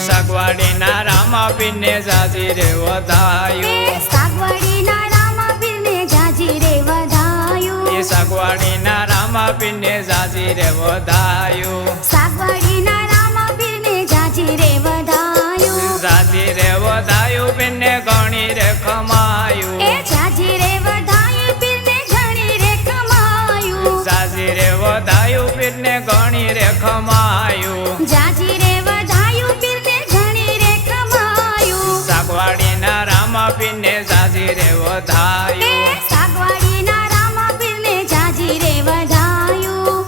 સાગવાડીના રામાપીરને જાજી રે વધાયું સાગવાડીના રામાપીરને જાજી રે વધાયું સાગવાડીના રામાપીરને જાજી રે વધાયું સાગવાડીના રામાપીરને જાજી રે વધાયું જાજી રે વધાયું પીરને ઘણી રે ખમાયું એ જાજી રે વધાયું પીરને ઘણી રે ખમાયું જાજી રે વધાયું પીરને ઘણી રે ખમાયું જાજી રે વધાયું પીરને ઘણી રે ખમાયું સાગવાડીના રામાપીરને જાજી રે વધાયું સાગવાડીના રામાપીરને જાજી રે વધાયું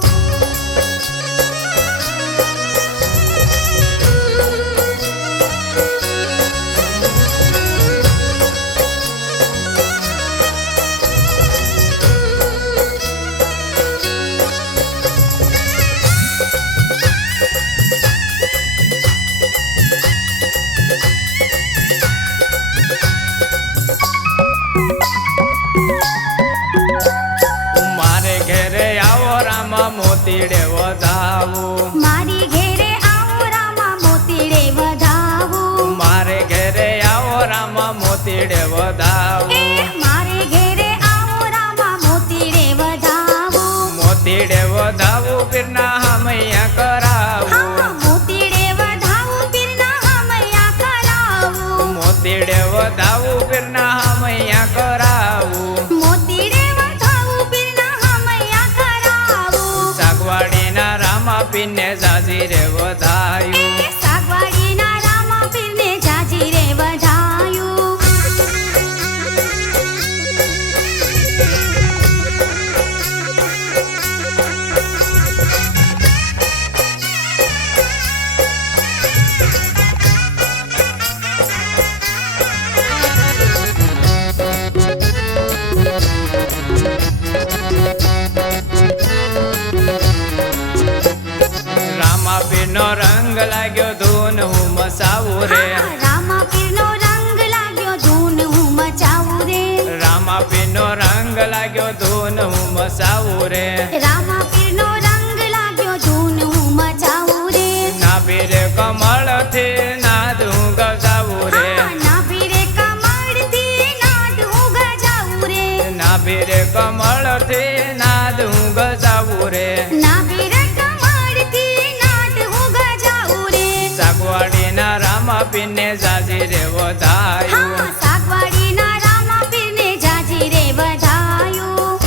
મોતીડે વધાવું મારી ઘેરે આવો રામા મોતીડે વધાવું મારે ઘેરે આવો રામા મોતીડે વધાવું મારે ઘેરે આવો રામા મોતીડે વધાવું મોતીડે વધાવું પીરના હમૈયા કરાવું મોતીડે વધાવું પીરના હમૈયા કરાવું મોતીડે વધાવું પીરના હમૈયા કરાવું મોતીડે વધાવું પીરના હમૈયા કરાવું સાગવાડીના રામાપીરને જાજી રે વધાયું સાગવાડીના રામાપીરને જાજી રે વધાયું રામાપીરનો રંગ લાગ્યો ધૂન હું મચાવું રે રામાપીરનો રંગ લાગ્યો ધૂન હું મચાવું રે રામાપીરનો રંગ લાગ્યો ધૂન હું મચાવું રે રામાપીરનો રંગ લાગ્યો ધૂન હું મચાવું રે નાભીરે કમળથી નાદ હું ગજાવું રે નાભીરે કમળથી નાદ હું ગજાવું રે નાભીરે કમળથી નાદ હું ગજાવું રે નાભીરે કમળથી નાદ હું ગજાવું રે સાગવાડીના રામાપીરને જાજી રે વધાયું સાગવાડીના રામાપીરને જાજી રે વધાયું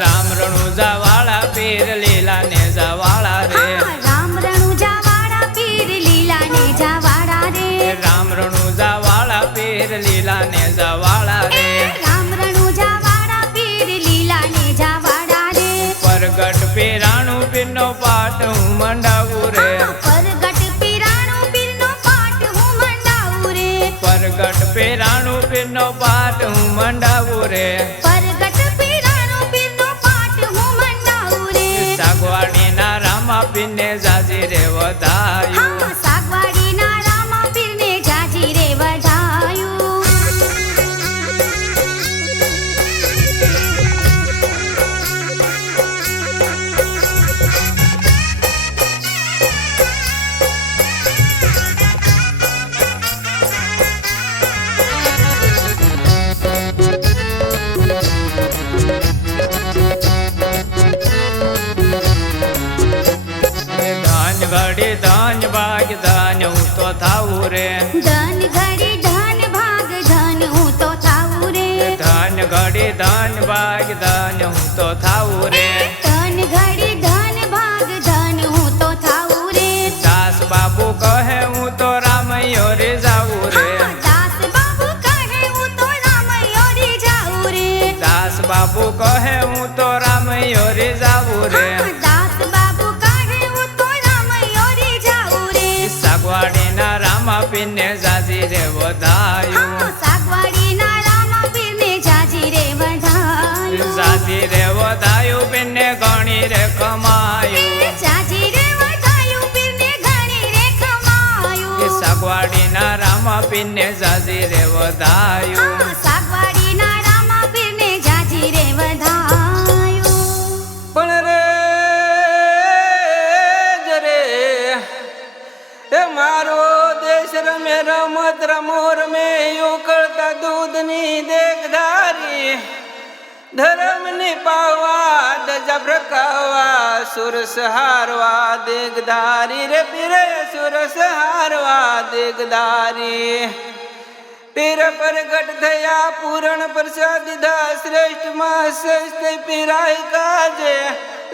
રામ રણુજા વાળા પીર લીલા ને જવાળા રે રામ રણુજા વાળા પીર લીલા ને જવાળા રે રામ રણુજા વાળા પીર લીલા ને જવાળા રે રામ રણુજા વાળા પીર લીલા ને જવાળા રે પરગટ પીરાણું પીરનો પાઠ હું મંડાવું રે પરગટ પીરાણું પીરનો પાઠ હું મંડાવું રે પરગટ પીરાણું પીરનો પાઠ હું મંડાવું રે પરગટ પીરાણું પીરનો પાઠ હું મંડાવું રે સાગવાડીના રામાપીરને જાજી રે વધાયું સાગવાડીના રામાપીરને જાજી રે વધાયું ઘડી ધાન ધન ઘડી ધન ભાગ ધન હું તો થાઉં રે ધન ઘડી ધન ભાગ ધન હું તો થાઉં રે ધન ઘડી ધન ભાગ ધન હું તો થાઉં રે દાસ બાબુ કહે હું તો રામૈયો રે જાઉં રે દાસ બાબુ કહે હું તો રામૈયો રે જાઉં રે દાસ બાબુ કહે હું તો રામૈયો રે જાઉં રે દાસ બાબુ કહે હું તો રામૈયો રે જાઉં રે સાગવાડીના રામા પીને જાજી રે વધાયું સાગવાડીના રામા પીરને જાજી રે વધાયું જાજી રે વધાયું પીને ઘણી રે કમાયું જાજી રે વધાયું પીરને ઘણી રે કમાયું સાગવાડીના રામા પીને જાજી રે વધાયું સાગવાડીના રામા પીરને જાજી રે વધાયું પણ રે જરે એ મારો દેશ રમે રમત રમો રમે ઉકળતા દૂધની દેખધારી ધર્મની પાવા દજા પ્રકાવા સુર સહારવા દેખધારી રે પીરે સુર સહારવા દેખધારી પીર પ્રગટ થયા પૂરણ પ્રસાદ દીધા શ્રેષ્ઠ માં શ્રેષ્ઠ પીરાય કાજે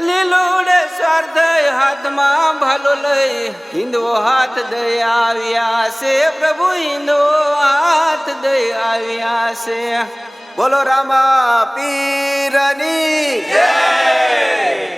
લીલુડે સ્વાર્થ હાથમાં ભાલો લઈ હિંદવો હાથ દઈ આવ્યા છે પ્રભુ હિંદવો હાથ દઈ આવ્યા છે બોલો રામા પીરની જય.